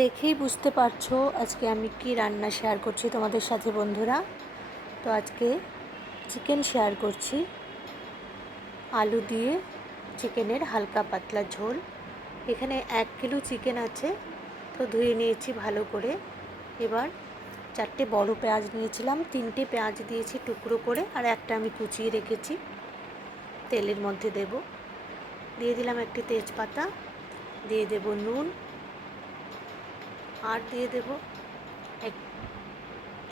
দেখেই বুঝতে পারছো আজকে আমি কি রান্না শেয়ার করছি তোমাদের সাথে বন্ধুরা। তো আজকে চিকেন শেয়ার করছি, আলু দিয়ে চিকেনের হালকা পাতলা ঝোল। এখানে 1 কিলো চিকেন আছে, তো ধুয়ে নিয়েছি ভালো করে। এবার 4টে বড় পেঁয়াজ নিয়েছিলাম, 3টে পেঁয়াজ দিয়েছি টুকরো করে, আর একটা আমি কুচিয়ে রেখেছি। তেলের মধ্যে দিয়ে দিলাম একটি তেজপাতা, দিয়ে দেব নুন, আর দিয়ে দেব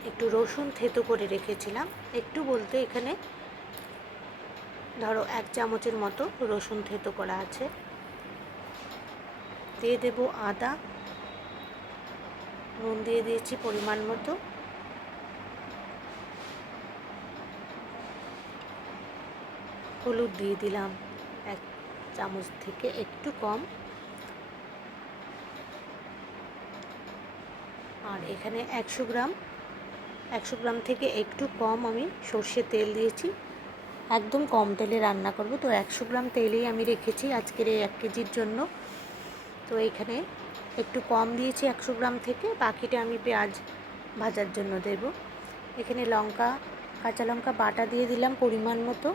একটু রসুন থেতো করে রেখেছিলাম। একটু বলতে এখানে ধরো 1 চামচের মতো রসুন থেতো করা আছে। দিয়ে দেব আদা, নুন দিয়ে দিয়েছি পরিমাণ মতো। হলুদ দিয়ে দিলাম 1 চামচ থেকে একটু কম। আর এখানে 100 গ্রাম থেকে একটু কম আমি সর্ষের তেল দিয়েছি। একদম কম তেলে রান্না করব, তো 100 গ্রাম তেলেই আমি রেখেছি আজকের এই 1 কেজির জন্য। তো এখানে একটু কম দিয়েছি 100 গ্রাম থেকে, বাকিটা আমি পেঁয়াজ ভাজার জন্য দেব। এখানে কাঁচা লঙ্কা বাটা দিয়ে দিলাম পরিমাণ মতো,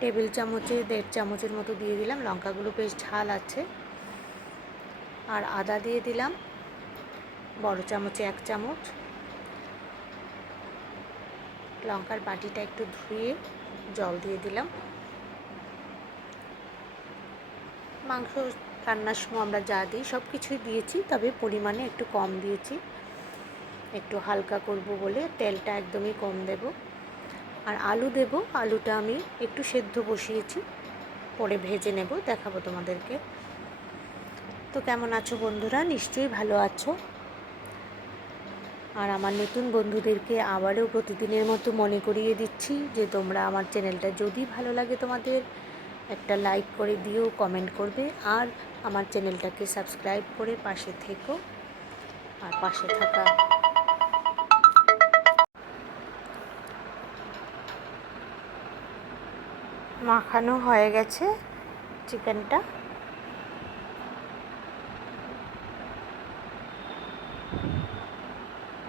টেবিল চামচে 1.5 চামচের মতো দিয়ে দিলাম। লঙ্কাগুলো বেশ ঝাল আছে। আর আদা দিয়ে দিলাম বড় চামচে 1 চামচ। লঙ্কার বাটিটা একটু ধুয়ে জল দিয়ে দিলাম। মাংস রান্নার সময় আমরা যা দিই সব কিছুই দিয়েছি, তবে পরিমাণে একটু কম দিয়েছি, একটু হালকা করব বলে তেলটা একদমই কম দেব। আর আলু দেব, আলুটা আমি একটু সেদ্ধ বসিয়েছি, পরে ভেজে নেব, দেখাবো তোমাদেরকে। তো কেমন আছো বন্ধুরা? নিশ্চয়ই ভালো আছো। আর আমার নতুন বন্ধুদেরকে আবারও প্রতিদিনের মতো মনে করিয়ে দিচ্ছি যে তোমরা আমার চ্যানেলটা যদি ভালো লাগে তোমাদের একটা লাইক করে দিও, কমেন্ট করবে, আর আমার চ্যানেলটাকে সাবস্ক্রাইব করে পাশে থেকো। আর পাশে থাকা মাখানো হয়ে গেছে চিকেনটা।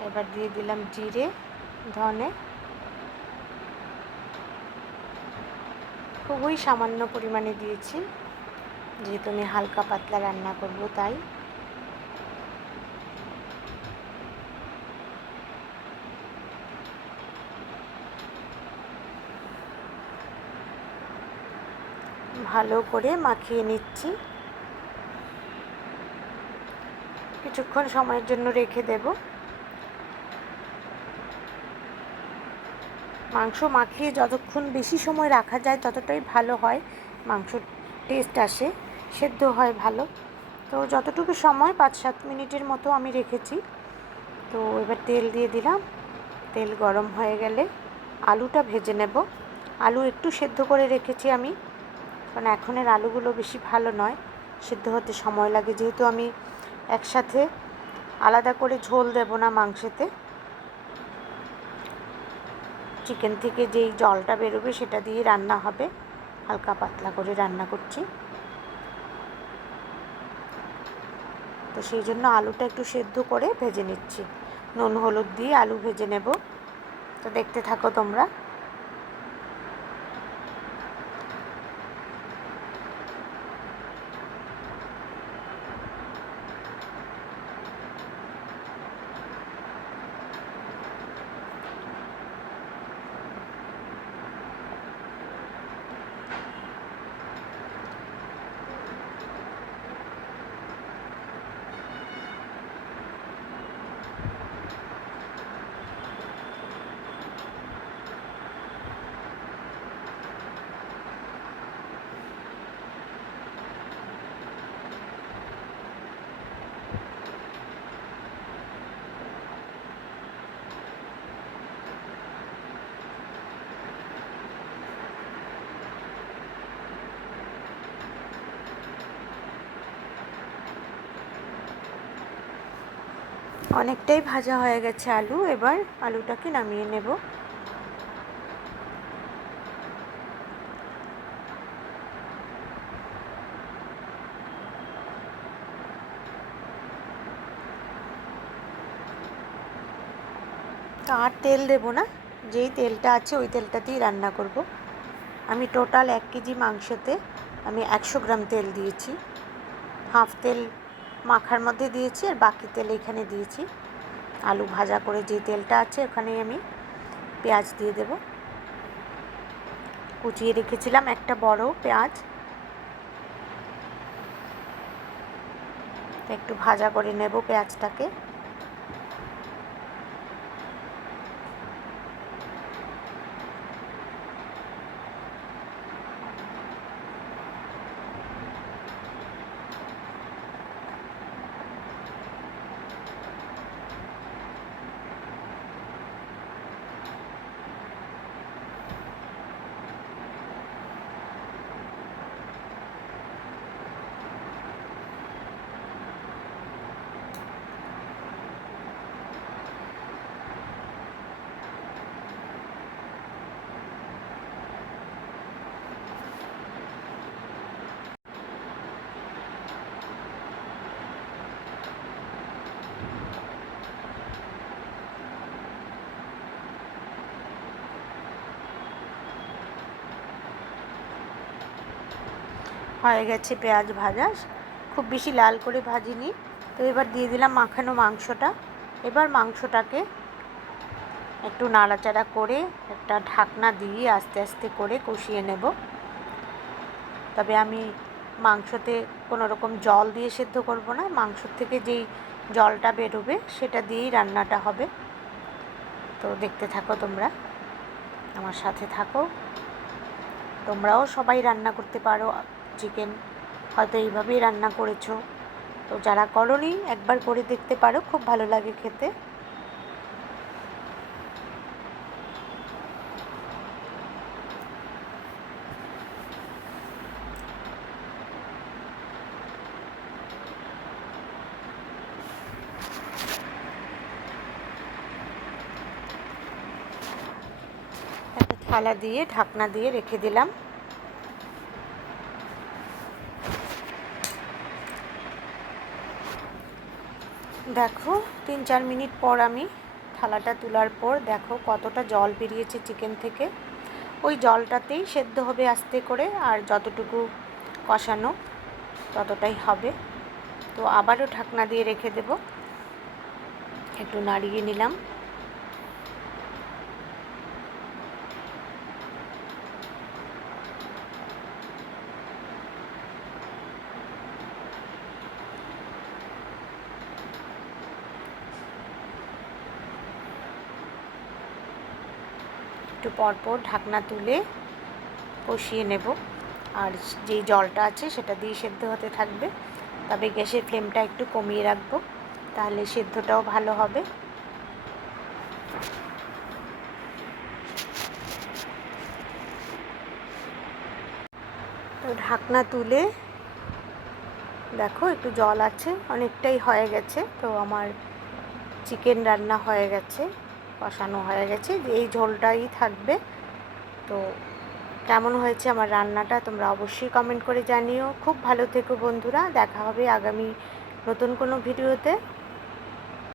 এবার দিয়ে দিলাম জিরে, ধনে, খুবই সামান্য পরিমাণে দিয়েছি, যেহেতু আমি হালকা পাতলা রান্না করব তাই। ভালো করে মাখিয়ে নিচ্ছি, কিছুক্ষণ সময়ের জন্য রেখে দেব। মাংস মাখিয়ে যতক্ষণ বেশি সময় রাখা যায় ততটাই ভালো হয়, মাংস টেস্ট আসে, সেদ্ধ হয় ভালো। তো যতটুকু সময় 5-7 মিনিটের মতো আমি রেখেছি। তো এবার তেল দিয়ে দিলাম, তেল গরম হয়ে গেলে আলুটা ভেজে নেব। আলু একটু সেদ্ধ করে রেখেছি আমি, কারণ এখনের আলুগুলো বেশি ভালো নয়, সেদ্ধ হতে সময় লাগে, যেহেতু আমি একসাথে আলাদা করে ঝোল দেব না মাংসেতে। চিকেন থেকে যেই জলটা বেরোবে সেটা দিয়ে রান্না হবে, হালকা পাতলা করে রান্না করছি। তো সেই জন্য আলুটা একটু সেদ্ধ করে ভেজে নিচ্ছি, নুন হলুদ দিয়ে আলু ভেজে নেব। তো দেখতে থাকো তোমরা। অনেকটাই ভাজা হয়ে গেছে আলু, এবার আলুটাকে নামিয়ে নেব। তো আর তেল দেবো না, যেই তেলটা আছে ওই তেলটাতেই রান্না করব। আমি টোটাল 1 কেজি মাংসতে আমি 100 গ্রাম তেল দিয়েছি। হাফ তেল মাখার মধ্যে দিয়েছি আর বাকি তেল এখানে দিয়েছি। আলু ভাজা করে যে তেলটা আছে ওখানেই আমি পেঁয়াজ দিয়ে দেব। কুচিয়ে রেখেছিলাম একটা বড় পেঁয়াজ, একটু ভাজা করে নেব পেঁয়াজটাকে। হয়ে গেছে পেঁয়াজ ভাজা, খুব বেশি লাল করে ভাজিনি। তো এবার দিয়ে দিলাম মাখানো মাংসটা। এবার মাংসটাকে একটু নাড়াচাড়া করে একটা ঢাকনা দিয়ে আস্তে আস্তে করে কষিয়ে নেব। তবে আমি মাংসতে কোনো রকম জল দিয়ে সেদ্ধ করব না, মাংসর থেকে যেই জলটা বেরোবে সেটা দিয়েই রান্নাটা হবে। তো দেখতে থাকো তোমরা, আমার সাথে থাকো। তোমরাও সবাই রান্না করতে পারো চিকেন, হয়তো এইভাবেই রান্না করেছো। তো যারা করোনি একবার করে দেখতে পারো, খুব ভালো লাগে খেতে। একটা থালা দিয়ে ঢাকনা দিয়ে রেখে দিলাম। দেখো 3-4 মিনিট পর আমি থালাটা তোলার পর দেখো কতটা জল বেরিয়েছে চিকেন থেকে। ওই জলটাতেই সেদ্ধ হবে আস্তে করে, আর যতটুকু কষানো ততটাই হবে। তো আবারও ঢাকনা দিয়ে রেখে দেব, একটু নাড়িয়ে নিলাম। একটু পরপর ঢাকনা তুলে কষিয়ে নেব, আর যেই জলটা আছে সেটা দিয়ে সেদ্ধ হতে থাকবে। তবে গ্যাসের ফ্লেমটা একটু কমিয়ে রাখবো, তাহলে সেদ্ধটাও ভালো হবে। তো ঢাকনা তুলে দেখো একটু জল আছে, অনেকটাই হয়ে গেছে। তো আমার চিকেন রান্না হয়ে গেছে, কষানো হয়ে গেছে, এই ঝোলটাই থাকবে। তো কেমন হয়েছে আমার রান্নাটা তোমরা অবশ্যই কমেন্ট করে জানিও। খুব ভালো থেকো বন্ধুরা, দেখা হবে আগামী নতুন কোনো ভিডিওতে।